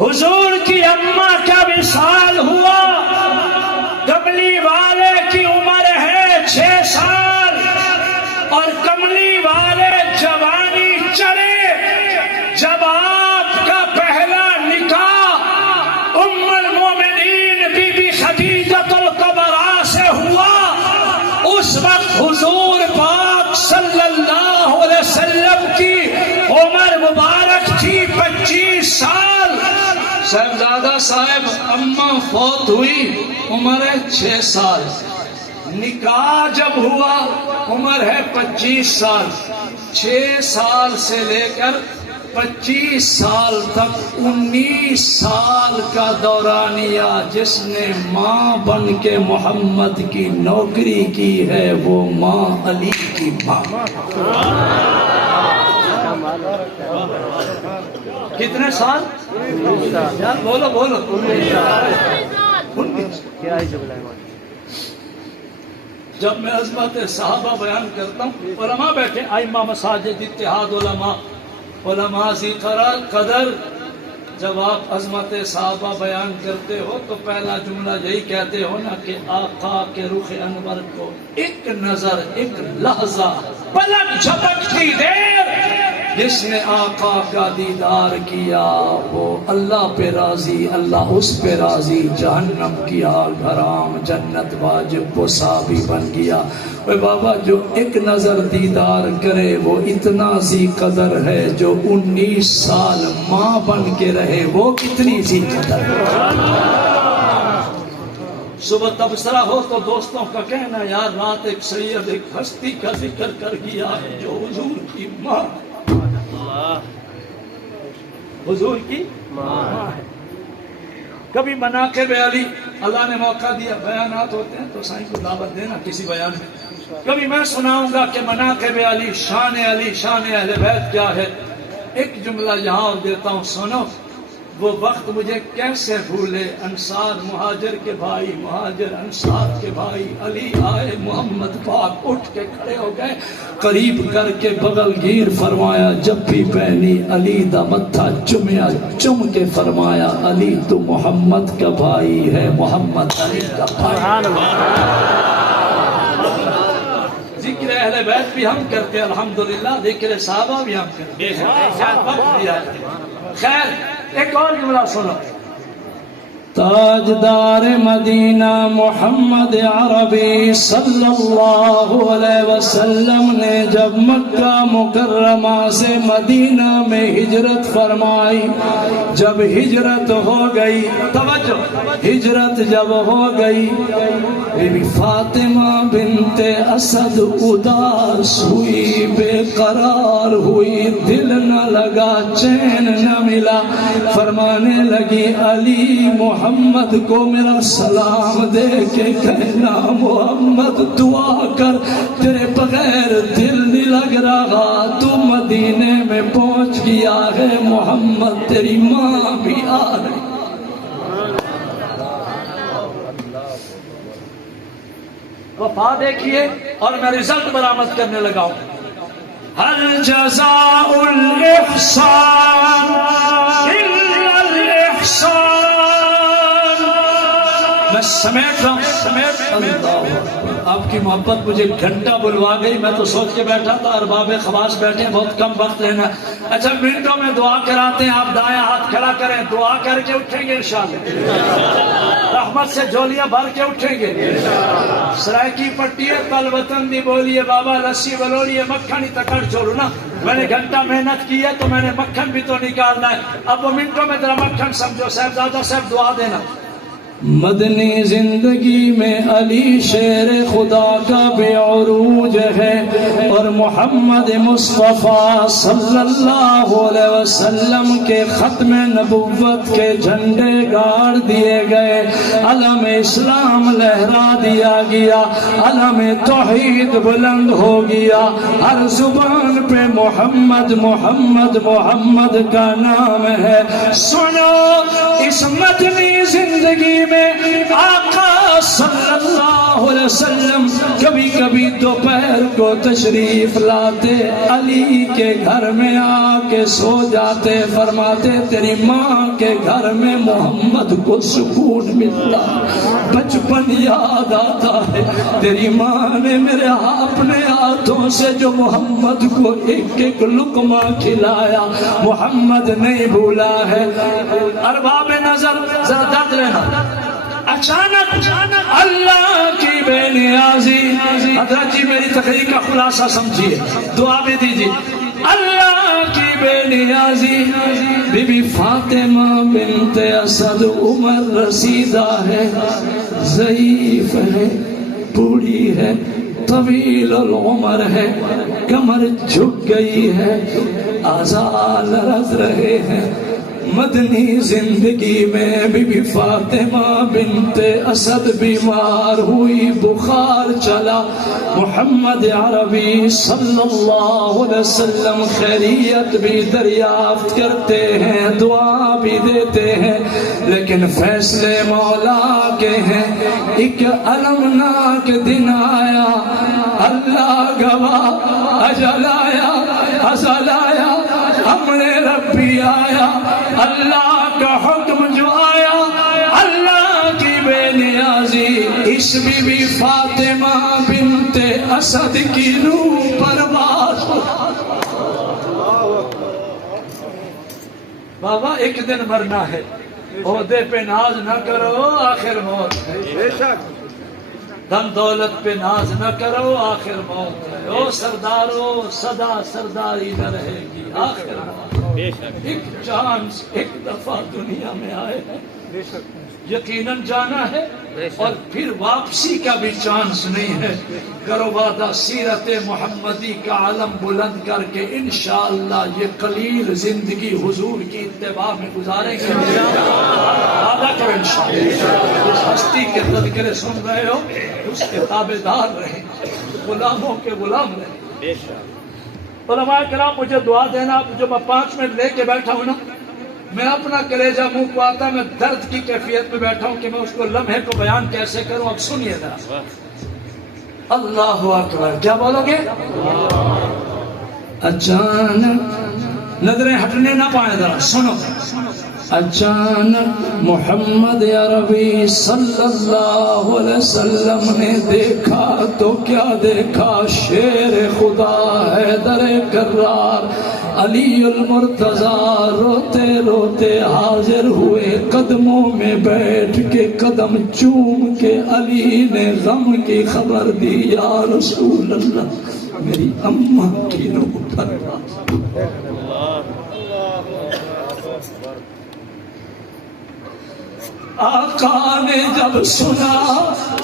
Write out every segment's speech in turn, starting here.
حضور کی اماں کا وصال ہوا، کملی والے کی عمر ہے 6 سال اور کملی والے جوانی چڑھے جب آپ کا پہلا نکاح ام المومنین بی بی خدیجۃ الکبریٰ سے ہوا۔ اس وقت حضور پاک صلی اللہ علیہ وسلم کی عمر مبارک تھی 25 سال۔ صاحبزادہ صاحب اماں فوت ہوئی، عمر ہے 6 سال، نکاح جب ہوا عمر ہے 25 سال۔ 6 سال سے لے کر 25 سال تک 19 سال کا دورانیہ جس نے ماں بن کے محمد کی نوکری کی ہے وہ ماں علی کی ماں۔ کتنے سال؟ یار بولو بولو۔ جب میں عظمت صحابہ بیان کرتا ہوں، علماء بیٹھے، ائمہ مساجد، اتحاد علماء، علماء ذی قدر، جب آپ عظمت صحابہ بیان کرتے ہو تو پہلا جملہ یہی کہتے ہو نا کہ آقا کے رخ انور کو ایک نظر، ایک لحظہ، پلک جھپکتی دیر جس نے آقا کا دیدار کیا وہ اللہ پہ راضی، اللہ اس پہ راضی، جہنم کی آگ حرام، جنت واجب، وہ صحابی بن گیا۔ اے بابا جو ایک نظر دیدار کرے وہ اتنا ذی قدر ہے، جو 19 سال ماں بن کے رہے وہ کتنی ذی قدر ہے۔ صبح تبصرہ ہو تو دوستوں کا کہنا یار رات ایک سید ایک ہستی کا ذکر کر گیا ہے جو حضور کی ماں، حضور کی ماں ہے۔ کبھی مناقب علی، اللہ نے موقع دیا، بیانات ہوتے ہیں تو سائیں کو دعوت دینا کسی بیان میں، کبھی میں سناؤں گا کہ مناقب علی، شان اہل بیت کیا ہے۔ ایک جملہ یہاں اور دیتا ہوں، سنو۔ وہ وقت مجھے کیسے بھولے، انصار مہاجر کے بھائی، مہاجر انصار کے بھائی، علی آئے، محمد پاک اٹھ کے کھڑے ہو گئے، قریب کر کے بغل گیر فرمایا، جب بھی پہنی علی دا متھا چومیا، چم کے فرمایا علی تو محمد کا بھائی ہے، محمد علی کا بھائی۔ ذکر اہل بیت بھی ہم کرتے الحمدللہ، ذکر صحابہ بھی ہم کرتے ہیں۔ خیر ایک اور جملہ سنو۔ تاجدار مدینہ محمد عربی صلی اللہ علیہ وسلم نے جب مکہ مکرمہ سے مدینہ میں ہجرت فرمائی، جب ہجرت ہو گئی، توجہ، ہجرت جب ہو گئی، بی بی فاطمہ بنت اسد اداس ہوئی، بے قرار ہوئی، دل نہ لگا، چین نہ ملا، فرمانے لگی علی محمد کو میرا سلام دے کے کہنا، محمد دعا کر، تیرے بغیر دل نہیں لگ رہا، تو مدینے میں پہنچ گیا ہے، محمد تیری ماں بھی آ رہی۔ وفا دیکھیے اور میں رزلٹ برآمد کرنے لگا ہوں۔ هل جزاء الإحسان إلا الإحسان۔ میں سمیٹ رہا ہوں، آپ کی محبت مجھے گھنٹہ بلوا گئی، میں تو سوچ کے بیٹھا تھا ارباب خواص بیٹھے ہیں، بہت کم وقت لینا۔ اچھا منٹوں میں دعا کراتے ہیں، آپ دائیں ہاتھ کھڑا کریں، دعا کر کے اٹھیں گے انشاءاللہ، رحمت سے جولیاں بھر کے اٹھیں گے۔ سرائے کی پٹی ہے، کل وطن دی بولیے، بابا لسی بلوڑیے، مکھن ہی تکڑ چھوڑو نا، میں نے گھنٹہ محنت کی ہے تو میں نے مکھن بھی تو نکالنا ہے۔ اب وہ منٹوں میں ذرا مکھن سمجھو۔ صاحبزادہ صاحب دعا دینا۔ مدنی زندگی میں علی شیر خدا کا بے عروج ہے، اور محمد مصطفیٰ صلی اللہ علیہ وسلم کے ختم نبوت کے جھنڈے گاڑ دیے گئے، علم اسلام لہرا دیا گیا، علم توحید بلند ہو گیا، ہر زبان پہ محمد محمد محمد کا نام ہے۔ سنو اس مدنی زندگی میں آقا صلی اللہ علیہ وسلم کبھی کبھی دوپہر کو تشریف لاتے، علی کے گھر میں آ کے سو جاتے، فرماتے تیری ماں کے گھر میں محمد کو سکون ملتا، بچپن یاد آتا ہے، تیری ماں نے میرے اپنے ہاتھوں سے جو محمد کو ایک ایک لقمہ کھلایا محمد نہیں بھولا ہے۔ ارباب نظر ذرا درد لینا، اچانک اللہ کی بے نیازی، حضرت جی میری تقریر کا خلاصہ سمجھیے، دعا بھی دیجیے۔ اللہ کی بے نیازی، بی بی فاطمہ بنت اسد عمر رسیدہ ہے، ضعیف ہے، بوڑھی ہے، طویل العمر ہے، کمر جھک گئی ہے، اعضاء لرز رہے ہیں۔ مدنی زندگی میں بی بی فاطمہ بنت اسد بیمار ہوئی، بخار چلا، محمد عربی صلی اللہ علیہ وسلم خیریت بھی دریافت کرتے ہیں، دعا بھی دیتے ہیں، لیکن فیصلے مولا کے ہیں۔ ایک المناک دن آیا، اللہ گواہ، اجل آیا، ازل آیا، امر ربی آیا، اللہ کا حکم جو آیا، اللہ کی بے نیازی اس بی بی فاطمہ بنت اسد کی روح پرواز۔ بابا ایک دن مرنا ہے، عہدے پہ ناز نہ کرو، آخر موت ہے، دم دولت پہ ناز نہ کرو، آخر موت ہے، او سردارو صدا سرداری نہ رہے گی، آخر موت۔ ایک چانس ایک دفعہ دنیا میں آئے ہیں، یقیناً جانا ہے، اور پھر واپسی کا بھی چانس نہیں ہے۔ کرو وعدہ سیرت محمدی کا علم بلند کر کے انشاءاللہ یہ قلیل زندگی حضور کی اتباع میں گزاریں گے، وعدہ کرو انشاءاللہ۔ اس ہستی کے تذکرے سن رہے ہو، اس کے تابعدار رہیں، غلاموں کے غلام رہیں۔ علماء کرام مجھے دعا دینا، جو میں 5 منٹ لے کے بیٹھا ہوں نا، میں اپنا کلیجہ منہ کو آتا، میں درد کی کیفیت میں بیٹھا ہوں کہ میں اس کو لمحے کو بیان کیسے کروں۔ اب سنیے ذرا، اللہ اکبر، کیا بولو گے؟ اچانک نظریں ہٹنے نہ پائیں، ذرا سنو۔ اچانک محمد عربی صلی اللہ علیہ وسلم نے دیکھا تو کیا دیکھا، شیر خدا حیدر کرار علی المرتضیٰ روتے روتے حاضر ہوئے، قدموں میں بیٹھ کے قدم چوم کے علی نے غم کی خبر دی، یا رسول اللہ میری اماں کی روح پرواز۔ آقا نے جب سنا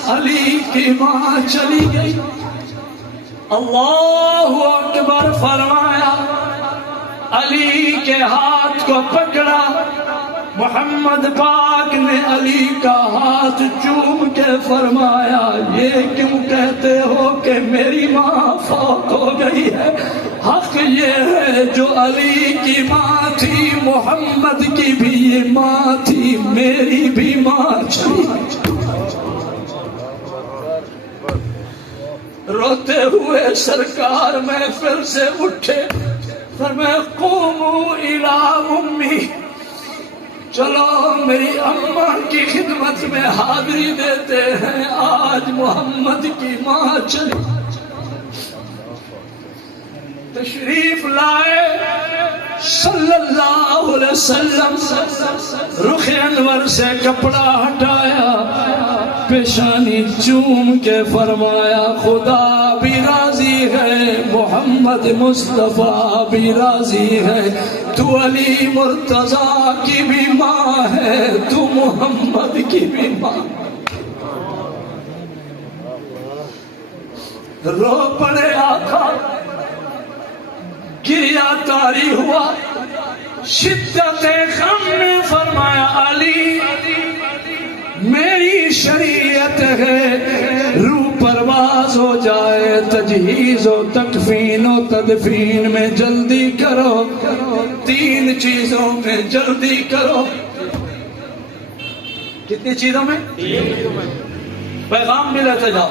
علی کی ماں چلی گئی، اللہ اکبر فرمایا، علی کے ہاتھ کو پکڑا، محمد پاک نے علی کا ہاتھ چوم کے فرمایا، یہ کیوں کہتے ہو کہ میری ماں فوت ہو گئی ہے؟ حق یہ ہے جو علی کی ماں تھی، محمد کی بھی یہ ماں تھی، میری بھی ماں تھی۔ روتے ہوئے سرکار محفل سے اٹھے، فرمایا قوموا الی امی، چلو میری اماں کی خدمت میں حاضری دیتے ہیں، آج محمد کی ماں چلی۔ تشریف لائے صلی اللہ علیہ وسلم، رخ انور سے کپڑا ہٹایا، پیشانی چوم کے فرمایا، خدا بھی راضی ہے، محمد مصطفیٰ بھی راضی ہے، تو علی مرتضیٰ کی بھی ماں ہے، تو محمد کی بھی ماں۔ رو پڑے آقا، گریا طاری ہوا، شدت غم میں فرمایا، علی میری شریعت ہے، روح پرواز ہو جائے، تجہیز و تکفین و تدفین میں جلدی کرو، 3 چیزوں میں جلدی کرو۔ کتنی چیزوں میں؟ پیغام بھی لیتے جاؤ۔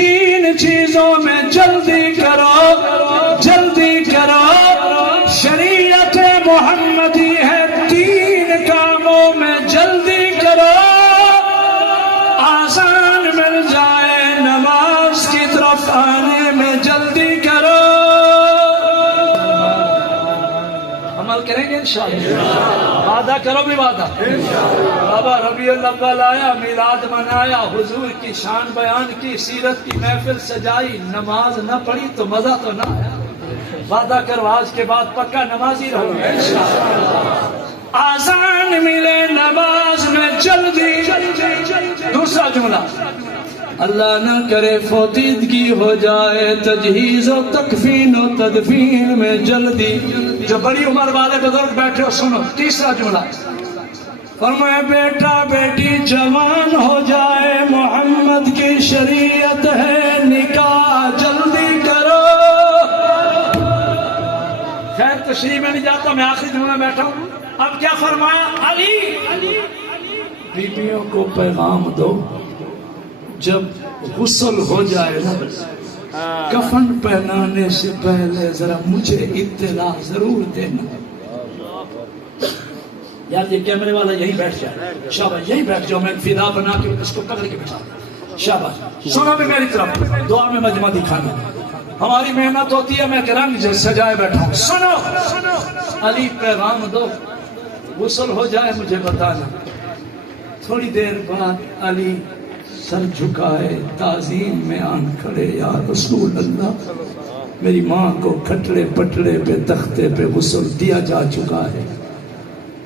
تین چیزوں میں جلدی کرو، جلدی کرو، شریعت محمدی ہے، تین کاموں میں جلدی کرو، آسان مل جائے نماز کی طرف آنے میں جلدی کرو۔ عمل کریں گے انشاءاللہ، وعدہ کرو بھی وعدہ۔ بابا ربیع الاول آیا، میلاد منایا، حضور کی شان بیان کی، سیرت کی محفل سجائی، نماز نہ پڑھی تو مزہ تو نہ آیا۔ وعدہ کرو آج کے بعد پکا نمازی رہو گے انشاءاللہ۔ آسان ملے نماز میں جلدی۔ دوسرا جملہ، اللہ نہ کرے فوتیدگی ہو جائے، تجہیز و تکفین و تدفین میں جلدی۔ جو بڑی عمر والے بزرگ بیٹھے ہو سنو، تیسرا جملہ، فرمایا بیٹا بیٹی جوان ہو جائے، محمد کی شریعت ہے، نکاح جلدی کرو۔ خیر تشریح میں نہیں جاتا، میں آخری جملہ بیٹھا ہوں۔ اب کیا فرمایا؟ علی بیویوں کو پیغام دو، جب غسل ہو جائے نا کفن پہنانے سے پہلے ذرا مجھے اطلاع ضرور دینا۔ یار یہ کیمرے والا یہی بیٹھ جائے، شاباش یہی بیٹھ جاؤ، میں فضا بنا کے اس کو پکڑ کے بٹھا دوں۔ شاباش سنو بھی میری طرف، دعا میں مجمع دکھانا، ہماری محنت ہوتی ہے، میں رنگ سجائے بیٹھا ہوں۔ سنو علی پیغام دو، غسل ہو جائے مجھے بتانا۔ تھوڑی دیر بعد علی سر جھکائے، تعظیم میں آن کھڑے، یا رسول اللہ میری ماں کو کھٹڑے پٹڑے پہ تختے پہ غسل دیا جا چکا ہے۔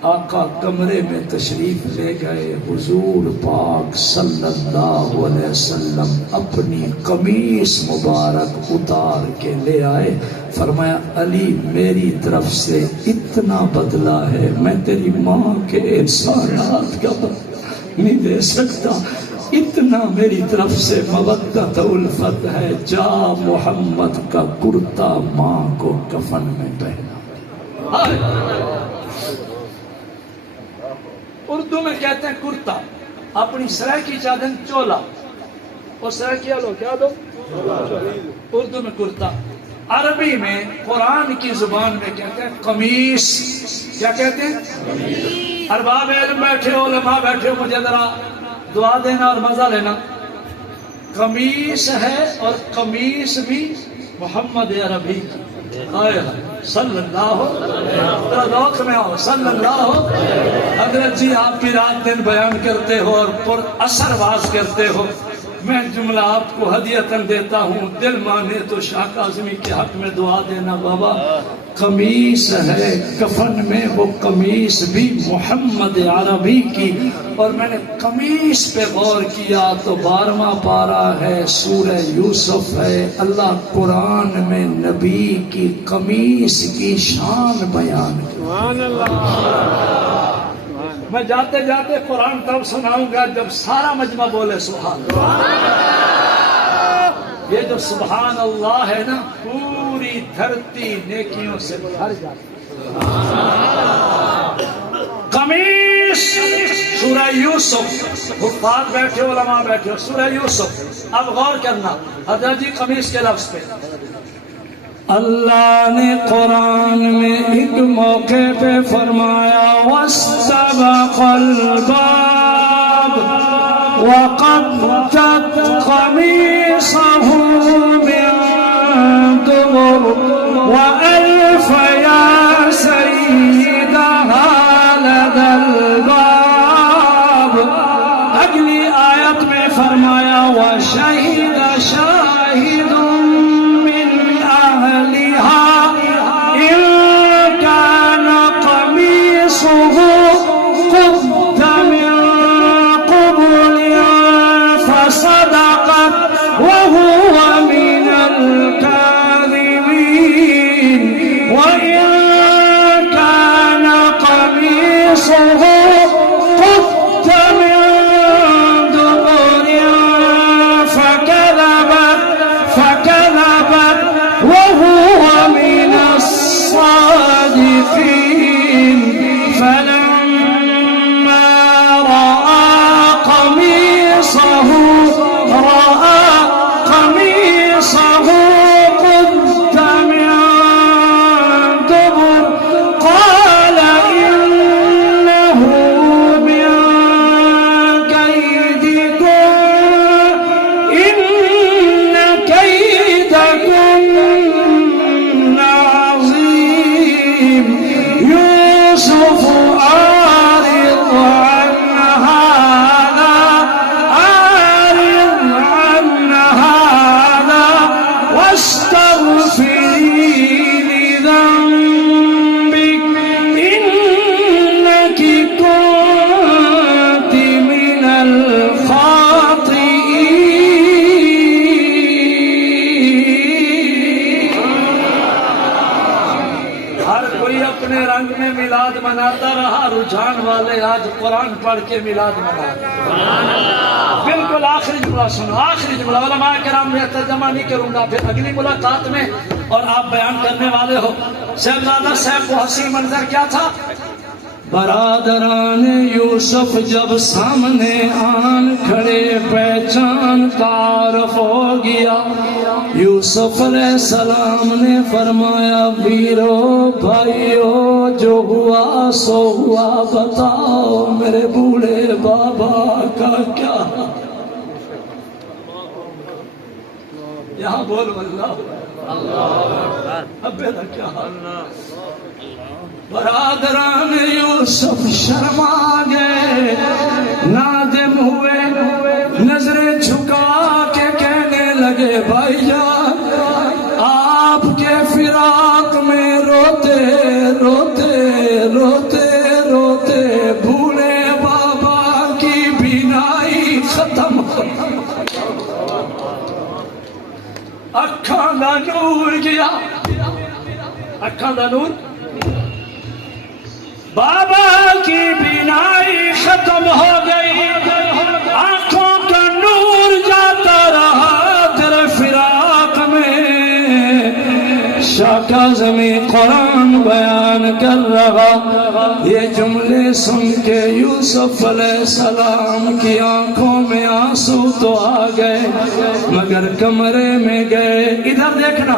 آقا کمرے میں تشریف لے گئے، حضور پاک صلی اللہ علیہ وسلم اپنی قمیص مبارک اتار کے لے آئے، فرمایا علی میری طرف سے اتنا بدلہ ہے، میں تیری ماں کے احسانات کا نہیں دے سکتا، اتنا میری طرف سے مودت الفت ہے، جا محمد کا کرتا ماں کو کفن میں پہنا۔ اردو میں کہتے ہیں کرتا، اپنی سرائے کی چادر چولا، اور سرائے کیا لو کیا دو، اردو میں کرتا۔ عربی میں قرآن کی زبان میں کہتے ہیں قمیص۔ کیا کہتے ہیں؟ ارباب علم بیٹھے ہو، علماء بیٹھے ہو، مجھے ذرا دعا دینا اور مزہ لینا۔ قمیص ہے اور قمیص بھی محمد عربی صلی اللہ ذوق میں آؤ، صلی اللہ۔ حضرت جی آپ کی رات دن بیان کرتے ہو اور پر اثر واز کرتے ہو، میں جملہ آپ کو ہدیتاً دیتا ہوں، دل مانے تو شاہ کاظمی کے حق میں دعا دینا۔ بابا قمیص ہے کفن میں، وہ قمیص بھی محمد عربی کی، اور میں نے قمیص پہ غور کیا تو 12واں پارہ ہے، سورہ یوسف ہے، اللہ قرآن میں نبی کی قمیص کی شان بیان میں جاتے جاتے قرآن تب سناؤں گا جب سارا مجمع بولے سبحان اللہ۔ یہ جو سبحان اللہ ہے نا، پوری دھرتی نیکیوں سے بھر جاتی۔ قمیص سورہ یوسف، حفاظ بیٹھے ہو، علماء بیٹھے ہو، سورہ یوسف۔ اب غور کرنا حضرت جی قمیص کے لفظ پہ، اللہ نے قرآن میں ایک موقع پہ فرمایا وَاسْتَبَقَ الْبَابَ وَقَدَّتْ قَمِيصَهُ مِن دُبُرٍ وَأَلْفَ يَا سَيِّدَهَا لَدَى الْبَابِ۔ اگلی آیت میں فرمایا وَشَهِدَ شَاهِدٌ قمت من دبر قال إنه من كيدكم إن كيدكن عظيم يوسف أعرض عن هذا واستغفري لذنبك إنك كنت من الخاطئين. ہر کوئی اپنے رنگ میں میلاد مناتا رہا، رجحان والے آج قرآن پڑھ کے میلاد مناتے. بالکل آخری جملہ سنو، آخری جملہ. علماء کرام میں ترجمہ نہیں کروں گا، پھر اگلی ملاقات میں اور آپ بیان کرنے والے ہو. صاحبزادہ صاحب کو حسین منظر کیا تھا؟ برادران یوسف جب سامنے آن کھڑے پہچان تعارف ہو گیا. یوسف علیہ السلام نے فرمایا ویرو بھائیو جو ہوا سو ہوا بتاؤ میرے بوڑھے بابا کا کیا؟ یہاں بول اللہ ابے کا کیا؟ برادران یوسف شرما گئے، نادم ہوئے، نظریں جھکا کے کہنے لگے بھائی جان آپ کے فراق میں روتے روتے روتے روتے بھولے بابا کی بینائی ختم ہو، اکھاں دا نور گیا، اکھاں دا نور، بابا کی بینائی ختم ہو گئی، آنکھوں کا نور جاتا رہا تیرے فراق میں. شاہ کاظمی قرآن بیان کر رہا، یہ جملے سن کے یوسف علیہ السلام کی آنکھوں میں آنسو تو آ گئے مگر کمرے میں گئے. ادھر دیکھنا،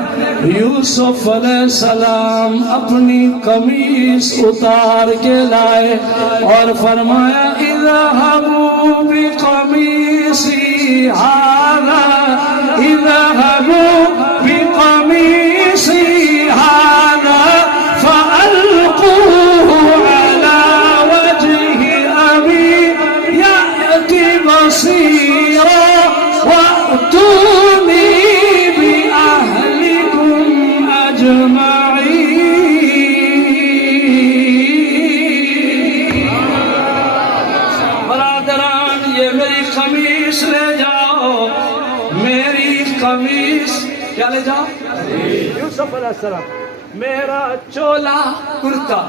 یوسف علیہ السلام اپنی قمیص اتار کے لائے اور فرمایا اذهبوا بقمیصی هذا اذهبوا بقمیصی هذا فألقوه على وجه أبي يأتي بصيرا وأتوني بأهلكم أجمعين. برادران یہ میری قمیص لے جاؤ، میری قمیص کیا لے جاؤ؟ یوسف علیہ السلام میرا چولا کرتا.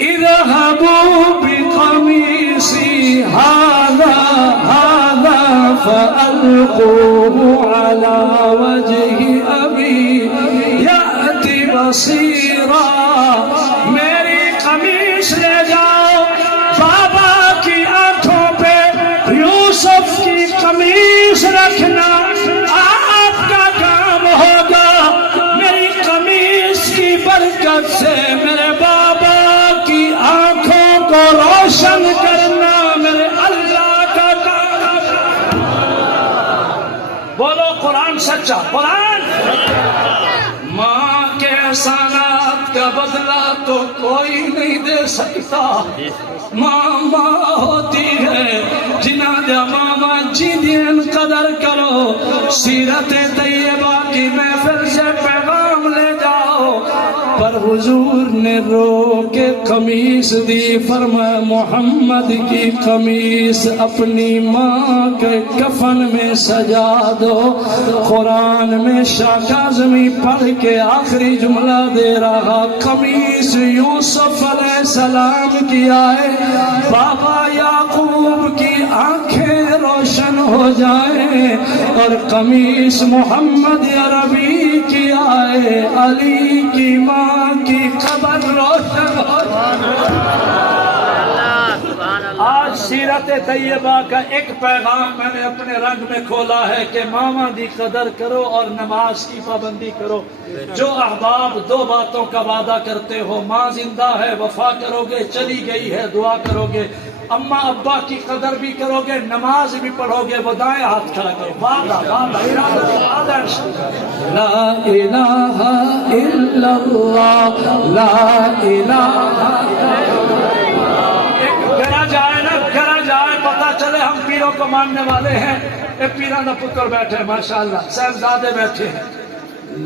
اذهبوا بقميصي هذا فألقوه على وجه أبي يأتي بصيرا. میری قمیص لے جاؤ، بابا کی آنکھوں پہ یوسف کی قمیص رکھنا، آپ کا کام ہوگا. میری قمیص کی برکت سے میرے بابا کی آنکھوں کو روشن کرنا میرے اللہ کا کام. بولو قرآن سچا، قرآن. ماں کے احسانات کا بدلہ تو کوئی نہیں دے سکتا. ماں ہوتی ہے جنہ دے ماما جی دین قدر کرو. سیرت طیبہ کی محفل سے پیغام لے جاؤ. پر حضور نے رو کے قمیص دی، فرمایا محمد کی قمیص اپنی ماں کے کفن میں سجا دو. قرآن میں شاہ کاظمی پڑھ کے آخری جملہ دے رہا، قمیص یوسف علیہ السلام کی آئے، بابا یعقوب کی آنکھیں روشن ہو جائیں، اور قمیص محمد عربی کی آئے، علی کی ماں کی قبر روشن ہو جائے. آج سیرت طیبہ کا ایک پیغام میں نے اپنے رنگ میں کھولا ہے کہ ماما دی قدر کرو اور نماز کی پابندی کرو. جو احباب دو باتوں کا وعدہ کرتے ہو، ماں زندہ ہے وفا کرو گے، چلی گئی ہے دعا کرو گے، اماں ابا کی قدر بھی کرو گے، نماز بھی پڑھو گے. وہ دائیں ہاتھ کھڑا کرو. وعدہ وعدہ. لا الہ الا اللہ، لا الہ. گرا جائے نا، گرا جائے، پتہ چلے ہم پیروں کو ماننے والے ہیں. ایک پیران دا پتر بیٹھے ہیں ماشاءاللہ، صاحبزادے بیٹھے ہیں.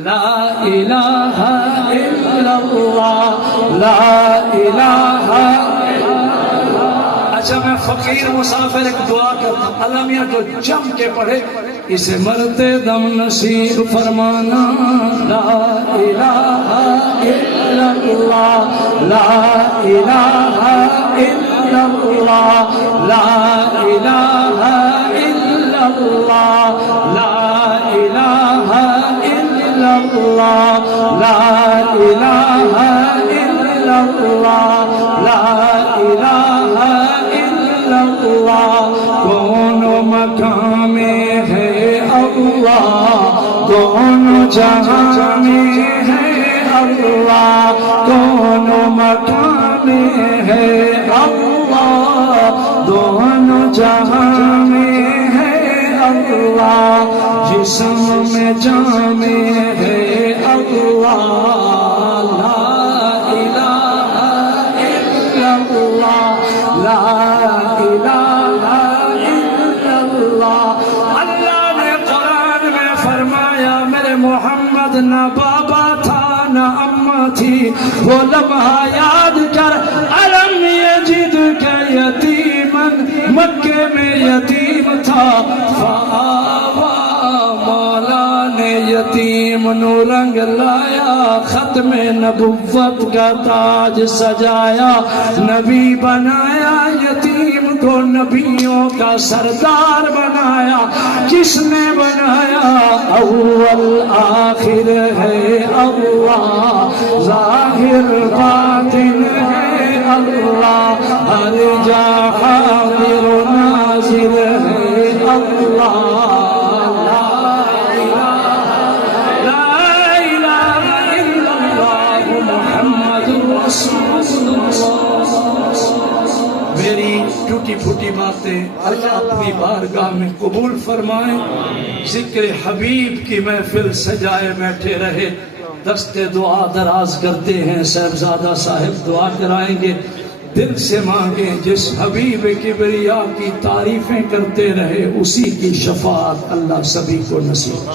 لا الہ الا اللہ، لا الہ. اچھا میں فقیر مسافر ایک دعا کرتا ہوں، علمیہ جو جم کے پڑھے اسے مرتے دم نصیب فرمانا. لا الہ الا اللہ، لا الہ الا اللہ، لا الہ الا اللہ، لا الہ الا اللہ، لا الہ الا اللہ، لا الہ الا اللہ. کون مقام میں ہے اللہ، کون جہاں میں ہے اللہ، کون مقام میں ہے اللہ، دونوں جہاں میں ہے اللہ، جسم میں جان میں ہے اللہ. لا الہ الا اللہ، لا الہ الا اللہ. اللہ نے قرآن میں فرمایا میرے محمد نہ بابا تھا نہ اماں تھی، وہ لمحہ یاد کر. الم یجدک یتیمن، مکے میں یتیم تھا، فآوا، مولا نے یتیم نو رنگ لایا، ختم نبوت کا تاج سجایا، نبی بنایا، یتیم کو نبیوں کا سردار بنایا. کس نے بنایا؟ اول آخر ہے اللہ، ظاہر باطن ہے اللہ، ہر جا حاضر و ناظر ہے اللہ. میری ٹوٹی پھوٹی باتیں اللہ اپنی بارگاہ میں قبول فرمائیں. ذکر حبیب کی محفل سجائے بیٹھے رہے. دست دعا دراز کرتے ہیں، صاحبزادہ صاحب دعا کرائیں گے. دل سے مانگیں، جس حبیب کبریا کی تعریفیں کرتے رہے اسی کی شفاعت اللہ سبھی کو نصیب.